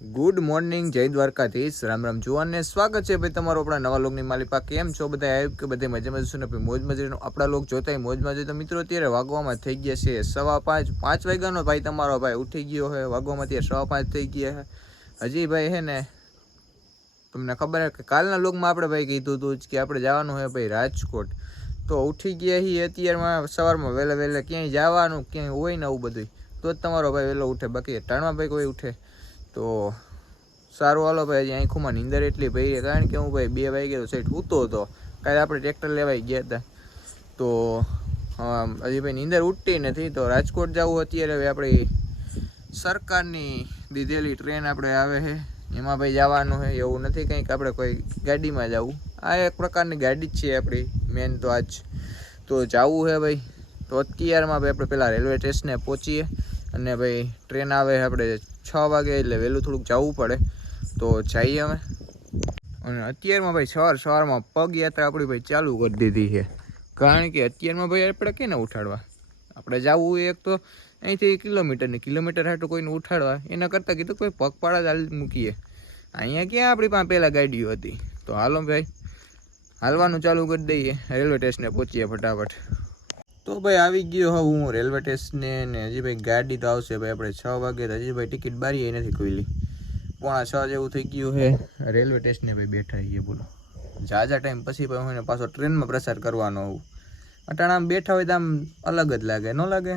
Good morning, જય દ્વારકાધીશ, રામ રામ જુવાન ને સ્વાગત છે ભાઈ તમારો આપણા નવા લોકની માલિપા. કેમ છો બધા? આવ્યું કે બધે મજામાં જશું ને ભાઈ મોજ મજાનો આપણા લોક જોતા મોજમાં જોઈએ. તો મિત્રો અત્યારે વાગવામાં થઈ ગયા છે 5:15. 5 વાગ્યાનો ભાઈ તમારો ભાઈ ઉઠી ગયો છે. વાગવામાં ત્યારે 5:15 થઈ ગયા છે. હજી ભાઈ હે ને તમને ખબર છે કે કાલના લોકમાં આપણે ભાઈ કીધું હતું કે આપણે જવાનું છે ભાઈ રાજકોટ. તો ઉઠી ગયા છીએ અત્યારમાં સવારમાં વહેલા ક્યાંય જવાનું ક્યાંય હોય ને આવું બધું તો જ તમારો ભાઈ વહેલો ઉઠે, બાકી ટાણમાં ભાઈ કોઈ ઉઠે તો સારું. હાલો ભાઈ હજી આંખોમાં નીંદર એટલી ભાઈ, કારણ કે હું ભાઈ 2 વાગે તો સાઈડ સૂતો હતો. કાલે આપણે ટ્રેક્ટર લેવાઈ ગયા હતા તો હજી ભાઈ નીંદર ઉઠતી નથી. તો રાજકોટ જવું અત્યારે હવે આપણી સરકારની દીધેલી ટ્રેન આપણે આવે છે એમાં ભાઈ જવાનું છે. એવું નથી કંઈક આપણે કોઈ ગાડીમાં જવું, આ એક પ્રકારની ગાડી જ છે આપણી મેન. તો આજ તો જવું છે ભાઈ. તો અત્યારમાં ભાઈ આપણે પહેલાં રેલવે સ્ટેશને પહોંચીએ અને ભાઈ ટ્રેન આવે આપણે 6 વાગે એટલે વહેલું થોડુંક જવું પડે. તો જઈએ અમે. અને અત્યારમાં ભાઈ સવારમાં પગ યાત્રા આપણી ભાઈ ચાલુ કરી દીધી છે, કારણ કે અત્યારમાં ભાઈ આપણે કેને ઉઠાડવા, આપણે જવું એક તો અહીંથી કિલોમીટર હાટું કોઈને ઉઠાડવા એના કરતાં કીધું કોઈ પગપાળા ચાલ મૂકીએ. અહીંયા ક્યાં આપણી પાસે પહેલાં ગાડીઓ હતી. તો હાલો ભાઈ હાલવાનું ચાલુ કરી દઈએ, રેલવે સ્ટેશને પહોંચીએ ફટાફટ. તો ભાઈ આવી ગયો હવે હું રેલવે સ્ટેશને ને હજી ભાઈ ગાડી તો આવશે ભાઈ આપણે 6 વાગે. હજી ભાઈ ટિકિટ બારી નથી ખુલી, 5:45 જેવું થઈ ગયું છે. રેલવે સ્ટેશને ભાઈ બેઠા છીએ. બોલો ઝાઝા ટાઈમ પછી ભાઈ હું પાછો ટ્રેનમાં પ્રસાર કરવાનો હોઉં. અટાણા આમ બેઠા હોય તો આમ અલગ જ લાગે, ન લાગે?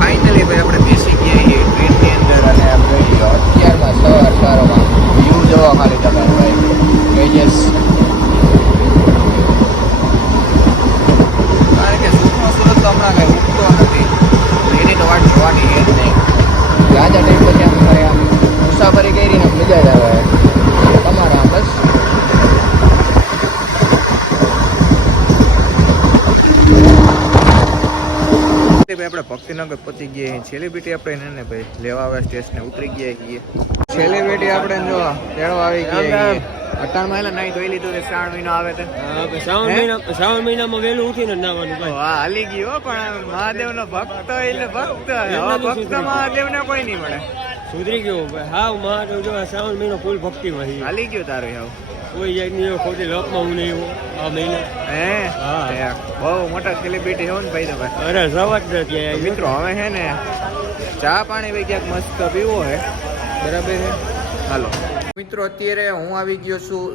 ફાઇનલી ભાઈ આપણે બેસી ગયા છીએ ટ્રેનની અંદર અને અત્યારમાં સવારમાં વ્યૂ જોવા ખાલી તમે ભાઈ ગેજેસ. કારણ કે સુરત તો હમણાં કંઈ ઉઠતો નથી, એની તો વાત જોવાની છે જ નહીં. ઝાઝા ટાઈમ પછી આમ મારે આમ મુસાફરી કરીને મજા જ આવે તમારા બસ. આપણે ભક્તિનગર પહોંચી ગયા છીએ. સેલિબ્રિટી આપણે ને ભાઈ લેવા આવે સ્ટેશને ઉતરી ગયા છીએ. સેલિબ્રિટી આપણે જો તેડવા આવી ગયા છીએ. અટાણમાં એટલે નહીં ધોઈ લીધું. શ્રાવણ મહિનો આવે તો શ્રાવણ મહિનામાં વહેલું ઉઠીને નાવાનું. હા હાલી ગયો, પણ મહાદેવનો ભક્ત એટલે ભક્ત. ભક્ત મહાદેવને કોઈ નહીં મળે. સુધરી ગયો ભાઈ. હા મહાદેવ જો શ્રાવણ મહિનો ફૂલ ભક્તિમાં છે. હાલી ગયો તારું હાવ. કોઈ જાય નહીં ખોટી લોકમાં હું નહીં આ મહિને. હે બહુ મોટા સેલિબ્રિટી હોય ને ભાઈ તો ભાઈ. અરે સવાજ નથી મિત્રો. હવે છે ને ચા પાણી ભાઈ ક્યાંક મસ્ત પીવો હે, બરાબર છે. હાલો મિત્રો અત્યારે હું આવી ગયો છું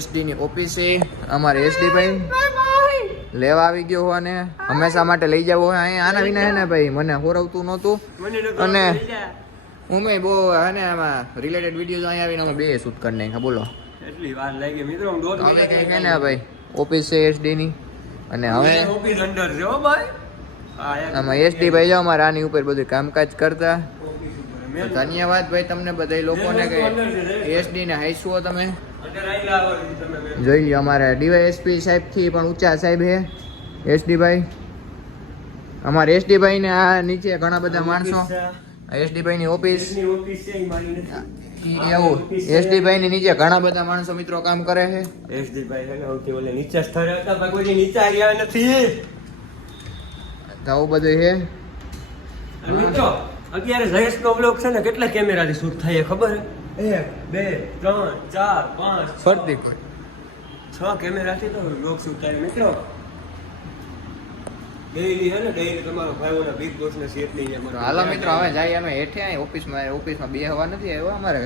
SD ની ઓફિસે. અમારે SD ભાઈ લેવા આવી ગયો હોય ને હંમેશા માટે લઈ જવો હોય. અહીંયા આના વિના હે ને ભાઈ મને હોરવતું નહોતું, અને હું બહુ હે ને આમાં રિલેટેડ વિડીયોઝ અહીંયા આવીને અમે 2 શૂટ કરી નાખ્યા. બોલો એટલી વાર લાગી મિત્રો. અમે કંઈક હે ને ભાઈ ઓફિસ છે SD ની, અને હવે ઓફિસ અંદર છે હો ભાઈ. આમાં SD ભાઈ જાઓ મારા આની ઉપર બધું કામકાજ કરતા. ધન્યવાદ ભાઈ તમને બધા લોકોને કે SD ને હાઈસુઓ તમે જોઈ લો. અમારે DYSP સાહેબ થી પણ ઊંચા સાહેબ હે SD ભાઈ. અમારે SD ભાઈ ને આ નીચે ઘણા બધા માણસો. SD ભાઈ ની ઓફિસ એવું. SD ભાઈ ની નીચે ઘણા બધા માણસો મિત્રો કામ કરે છે. SD ભાઈ હે ને ઓકે ઓલે નીચે સ્થળે હતા ભાઈ, કોઈ નીચે આવ્યા નથી. આવું બધું છે મિત્રો. અત્યારે જયેશ નો બ્લોગ છે ને કેટલા કેમેરાથી શૂટ થાય ખબર છે? 1 2 3 4 5 ફરતી 6 કેમેરાથી તો બ્લોગ શૂટ થાય મિત્રો. ડેઈલી હે ને ડેઈલી તમારો ભાઈઓના બિગ બોસ ને સેટ નહીં અમારો. હાલો મિત્રો હવે જાય અમે હેઠે ઓફિસમાં બેહવા નથી આવ્યો. અમારે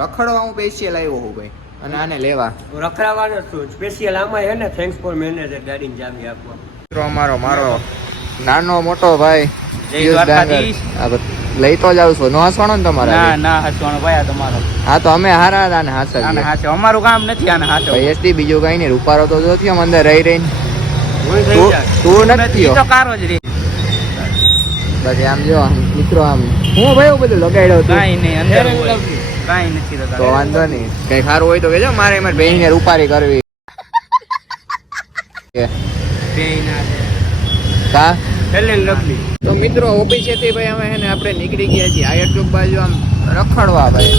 રખડવા હું સ્પેશિયલ આવ્યો હું ભાઈ, અને આને લેવા રખડાવાનો છું સ્પેશિયલ. આમાં હે ને થેન્ક્સ ફોર મેનેજર ગાડીની ચાવી આપવા. મિત્રો અમારો નાનો મોટો ભાઈ લઈ તો જાવ છો. નો હસવાનો ને તમારે? ના હસવાનો ભાઈ આ તમારો. હા તો અમે હારા હતા ને હાસા. અમારું કામ નથી આને હાચો. SD બીજું કઈ નહીં. રૂપારો તો જો થયો અંદર રહી રહીને. તું નથી તો કારો જ રે. પછી આમ જો મિત્રો આમ હું ભાઈ બધું લગાડ્યો હતો. કાઈ નહીં અંદર કાઈ નથી તો વાંધો નહીં. કઈ સારું હોય તો કેજો. મારે એમાં બેહીને રૂપારી કરવી કા તો મિત્રો ઓફિસેથી ભાઈ અમે હે ને આપણે નીકળી ગયા છીએ આયર ચોક બાજુ આમ રખડવા ભાઈ.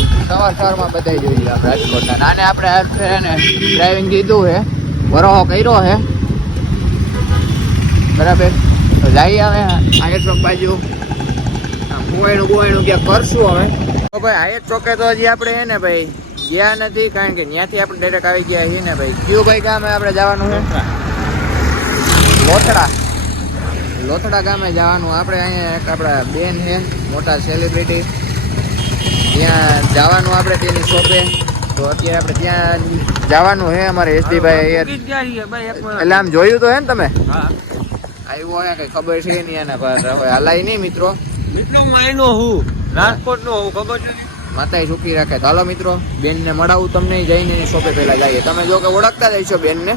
સવારમાં બધાઈ જોઈએ રાજકોટના. નાને આપણે હે ને ડ્રાઇવિંગ કીધું હે, ભરોહો કર્યો હે, બરાબર. તો જઈએ હવે આયર ચોક બાજુ. આમ ગોવાયણું ક્યાંક કરશું હવે. તો ભાઈ આયત ચોકે તો હજી આપણે હે ને ભાઈ ગયા નથી, કારણ કે ત્યાંથી આપણે ડાયરેક્ટ આવી ગયા છીએ ને ભાઈ. કયું ભાઈ ગામે આપણે જવાનું છે? લોથડા ગામે જવાનું આપણે. અહીંયા એક આપણા બેન છે મોટા સેલિબ્રિટી, ત્યાં જવાનું આપણે તેની શોપે. તો અત્યારે આપણે ત્યાં જવાનું છે અમારે SD ભાઈ. એટલે આમ જોયું તો હે ને તમે? આવ્યો હે કઈ ખબર છે નહીં એના પર. હવે હલાય નહીં મિત્રો. હું આઈનો હું રાજકોટ નો હું ખબર છે. માતાએ સુખી રાખે. તો હાલો મિત્રો, બેન ને મળાવું તમને, જઈને એની શોપે પહેલા જઈએ. તમે જો કે ઓળખતા જ હશો બેન ને.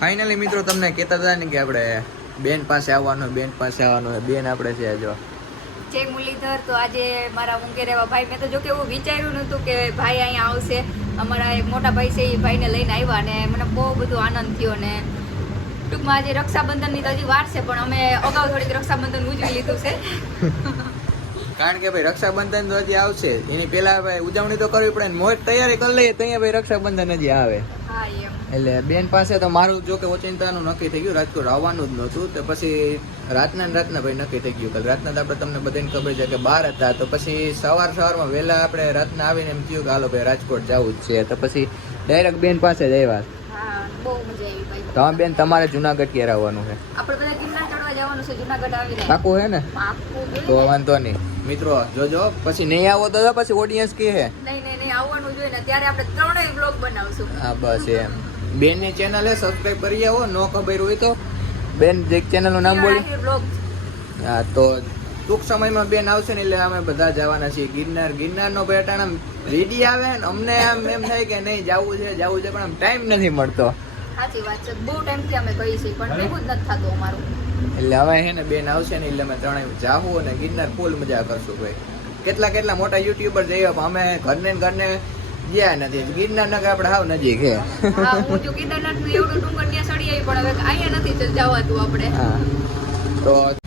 ફાઇનલી મિત્રો તમને કહેતા હતા ને કે આપણે બેન પાસે આવવાનું, બેન પાસે આવવાનું. બેન આપણે છે જો જય મુરલીધર. તો આજે મારા મુંગેર એવા ભાઈ, મેં તો જો કે એવું વિચાર્યું નહોતું કે ભાઈ અહીંયા આવશે. અમારા એક મોટા ભાઈ છે એ ભાઈને લઈને આવ્યા અને મને બહુ બધો આનંદ થયો. ને ટૂંકમાં આજે રક્ષાબંધનની તો હજી વાર છે, પણ અમે અગાઉ થોડીક રક્ષાબંધન ઉજવી લીધું છે. કારણ કે ભાઈ રક્ષાબંધન તો હજી આવશે, એની પહેલા ભાઈ ઉજવણી તો કરવી પડે ને. મોજ તૈયારી કરી લઈએ તો ભાઈ રક્ષાબંધન હજી આવે. હા એમ. એટલે બેન પાસે તો મારું જો કે ઓચિંતાનું નક્કી થઈ ગયું, રાજકોટ આવવાનું જ નહોતું. તો પછી રાતના ભાઈ નક્કી થઈ ગયું. કાલે રાતના તો આપણે તમને બધાને ખબર છે કે બહાર હતા. તો પછી સવારમાં વહેલા આપણે રાતના આવીને એમ થયું કે હાલો ભાઈ રાજકોટ જવું જ છે. તો પછી ડાયરેક્ટ બેન પાસે જ આવ્યા. હા, બહુ મજા આવી ભાઈ. તમે બેન તમારે જુનાગઢ ક્યારે આવવાનું છે? આપણે બધા ગિરનાર ચડવા જવાનું છે, જુનાગઢ આવીને. પાકું હે ને? પાક્કું. તો વાંધો નહીં મિત્રો, જોજો. પછી નહીં આવો તો પછી ઓડિયન્સ કે હે નહીં આવવાનું જોઈએ ને, ત્યારે આપણે ત્રણેય બ્લોગ બનાવશું. હા બસ એમ. બેનની ચેનલ હે, સબસ્ક્રાઇબ કરી આવો. નો ખબર હોય તો બેન જે ચેનલનું નામ બોલી. હા, તો ટૂંક સમયમાં બેન આવશે ને એટલે અમે બધા જવાના છીએ ગિરનારનો ભાઈ અટાણા રેડી આવે ને અમને આમ એમ થાય કે નહીં જવું છે પણ આમ ટાઈમ નથી મળતો. સાચી વાત છે, બહુ ટાઈમથી અમે કહી છીએ પણ ભેગું જ નથી થતું અમારું. એટલે હવે હે ને બેન આવશે ને એટલે અમે ત્રણેય જાવું અને ગિરનાર ફૂલ મજા કરશું ભાઈ. કેટલા મોટા યુટ્યુબર જઈએ પણ અમે ઘરને ગયા નથી. ગિરનાર નગર આપણે હાવ નજીક હે. હા, હું જો કેદારનાથનું એવડું ડુંગર ત્યાં ચડી આવી, પણ હવે અહીંયા નથી જવાતું આપણે. હા,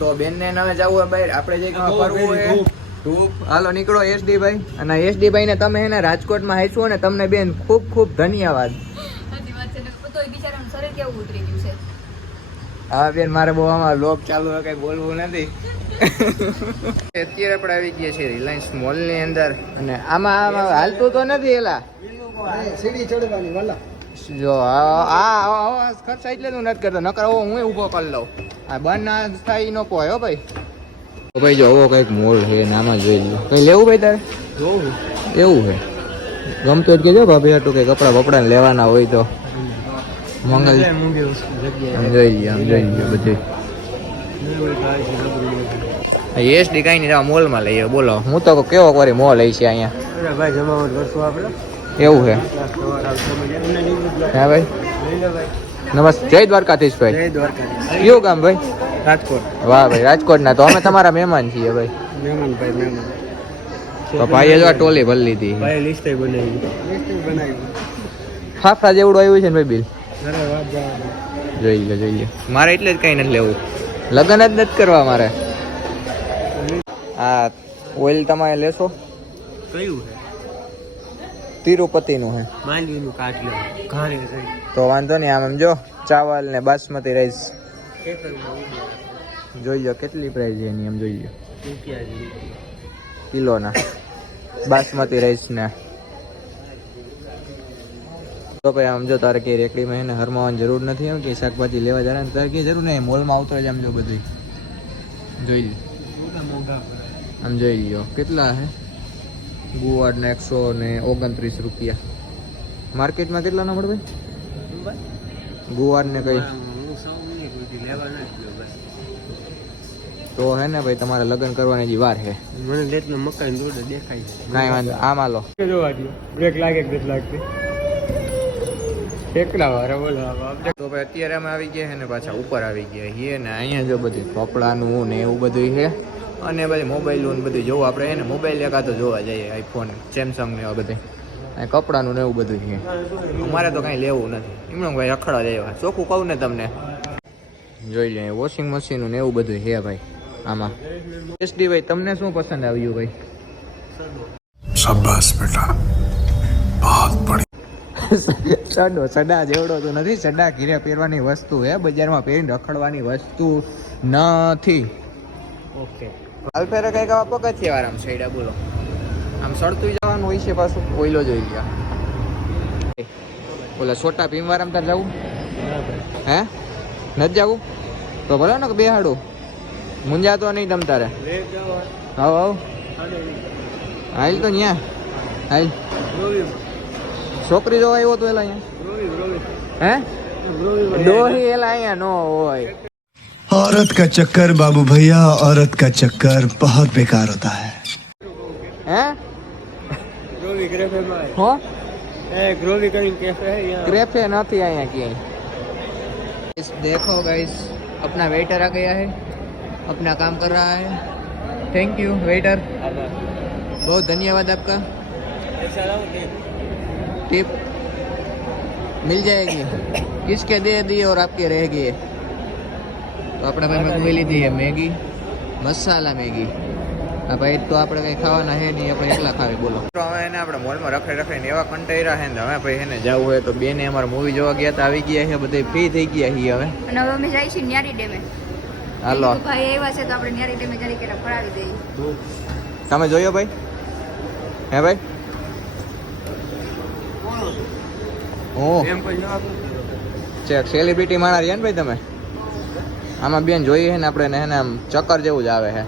તો બેનને હવે જવું બહાર આપણે જે ફરવું હોય ધૂપ. હાલો નીકળો SD ભાઈ. અને SD ભાઈ ને તમે હે ને રાજકોટમાં હાઈছো ને તમને બેન ખૂબ ખૂબ ધન્યવાદ. સાચી વાત છે ને, તો એ બિચારાનું શરીર કેવું ઉતરી ગયું છે. હા બેન, મારે બહુ આમાં લોક ચાલુ હોય, કઈ બોલવું નથી. અત્યારે આપણે આવી ગયા છીએ રિલાયન્સ મોલ ની અંદર. અને આમાં હાલતું તો નથી એલા સીડી ચડવાની વાલા. જો આ ખર્ચ એટલે તું નથી કરતો, નકર હું ઊભો કરી લઉં. આ બંધ ના થાય ન પોય હો ભાઈ. તો ભાઈ જો આવો કઈક મોલ છે ને આમાં જોઈ લો. કઈ લેવું ભાઈ તારે? એવું છે ગમતું જ કેજો ભાભી હાટું કે કપડા બપડા લેવાના હોય તો મંગલ જોઈ લ્યો બધું. SD કઈ નહીં, મોલમાં લઈએ. બોલો, હું તો કેવો કરી મોલ છે અહીંયા. ભાઈ જમાવટ કરશું આપણે. એવું છે? હા ભાઈ, નમસ્તે. જય દ્વારકાધીશ ભાઈ. જય દ્વારકાધીશ. કયું ગામ ભાઈ? રાજકોટ. વાહ ભાઈ, રાજકોટ ના. તો અમે તમારા મહેમાન છીએ ભાઈ. મહેમાન. તો ભાઈએ જો આ ટોલી ભરી લીધી. ભાઈ લિસ્ટ બનાવી. ફાફડા જેવડું આવ્યું છે ને ભાઈ બિલ. અરે વાહ. જોઈ લો. મારે એટલે જ કઈ નથી લેવું, લગ્ન જ નથી કરવા મારે. આ ઓઇલ તમારે લેશો? કયું છે? તિરુપતિનું છે. માંડવીનું કાટ લે. ઘાણી છે. તો વાંધો નહીં. આમ જો ચાવલ ને બાસમતી રાઈસ જોઈ લો કેટલી પ્રાઇસ છે એની. એમ જોઈ લો કિલોના બાસમતી રાઈસ ને. તો ભાઈ આમ જો તારે કે રેકડીમાં એને હરમાવાની જરૂર નથી. એમ કે શાકભાજી લેવા જરા તારે કઈ જરૂર નહીં, મોલમાં આવતો જ. આમ જો બધું જોઈ લો. આમ જોઈ લો કેટલા હે. ગુવારના 129 રૂપિયા. માર્કેટમાં કેટલા ના મળે ભાઈ ગુવાર ને કઈ? તો હે ને ભાઈ તમારે લગ્ન કરવાની જે વાર છે. મને લેટનો મકાઈ દોડ દેખાય છે. કાંઈ વાંધો. આમાં લો જોવા દો. બ્રેક લાગે કે નથી લાગતી? એકલા વાર બોલો. તો ભાઈ અત્યારે અમે આવી ગયા છે ને પાછા ઉપર આવી ગયા છીએ ને. અહીંયા જો બધું કપડાનું ને એવું બધું છે. અને બધી મોબાઈલ બધું જોવું આપણે એને મોબાઈલ એકાદો જોવા જઈએ. આઈફોન, સેમસંગ ને એવા બધું. અને કપડાનું ને એવું બધું છે. અમારે તો કાંઈ લેવું નથી. એમણે ભાઈ રખડવા જાય. ચોખ્ખું કહું ને તમને. જોઈ લે વોશિંગ મશીન ને એવું બધું છે ભાઈ આમાં. SD ભાઈ તમને શું પસંદ આવ્યું ભાઈ? શાબાશ બેટા, બહુત બઢિયા. સડા જેવડો તો નથી. સડા ઘીરે પહેરવાની વસ્તુ હે, બજારમાં પહેરીને રખડવાની વસ્તુ નથી. ઓકે. અલ્ફેરા કઈક આવા પગથિયા વાળામાં છેડા બોલો. આમ સડતું જવાનું હોય છે પાછું ઓઈલો જોઈ ગયા ઓલા છોટા ભીમવારામ તાર જવું હે નથી જવું તો ભલે ને બેહાડું મુંજાતો નહીં તમ તારે હાવ હાવ હાલ તો ન્યા હાલ છોકરી જોવા આવ્યો તો એલા અહીંયા હે ડોહી એલા અહીંયા નો હોય औरत का चक्कर बाबू भैया औरत का चक्कर बहुत बेकार होता है હે ગ્રોવી ગ્રેફે માં હો ग्रोवी करिंग कैफे है यहाँ क्रेफे नहीं आया कि देखो गाइस अपना वेटर आ गया है अपना काम कर रहा है थैंक यू वेटर बहुत धन्यवाद आपका टिप मिल जाएगी किसके दे दिए और आपके रहेगी तो अपने भाई में मिली थी है मैगी मसाला मैगी આ ભાઈ તો આપણે કઈ ખાવાના હે નહીં આપણે એકલા ખાવી બોલો તો હવે એને આપણે મોલમાં રખડીને એવા કંટાળ્યા હે ને હવે ભાઈ એને જવું હોય તો બેને અમારે મૂવી જોવા ગયા તો આવી ગયા છે બધે ફ્રી થઈ ગયા છીએ હવે અને હવે અમે જઈએ છીએ ન્યારી ડેમે હાલો ભાઈ આવ્યા છે તો આપણે ન્યારી ડેમે જરી કે ફરાવી દઈએ તમે જોયો ભાઈ હે ભાઈ ઓ એમ કોઈ જવાબ ચેક સેલિબ્રિટી માણા રહ્યા ને ભાઈ તમે આમાં બેન જોઈએ છે ને આપણે એને આમ ચક્કર જેવું જ આવે છે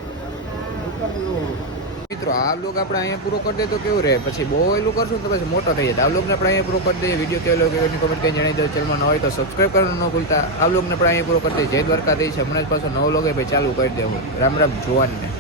મિત્રો આ બ્લોગ આપણે અહીંયા પૂરો કરી દે તો કેવું રહે પછી બહુ એલું કરશું તો પછી મોટો થઈ જાય આ બ્લોગને આપણે અહીંયા પૂરો કરી દઈએ વિડીયો કેવો લાગ્યો એની કમેન્ટ કરીને જણાવી દો ચેનલમાં ન હોય તો સબસ્ક્રાઈબ કરવાનું ન ભૂલતા આ બ્લોગને આપણે અહીંયા પૂરો કરી દઈએ જય દ્વારકાધીશ હમણાં જ પાછો નવો લોગ ભાઈ ચાલુ કરી દેવું રામ રામ જોવાનને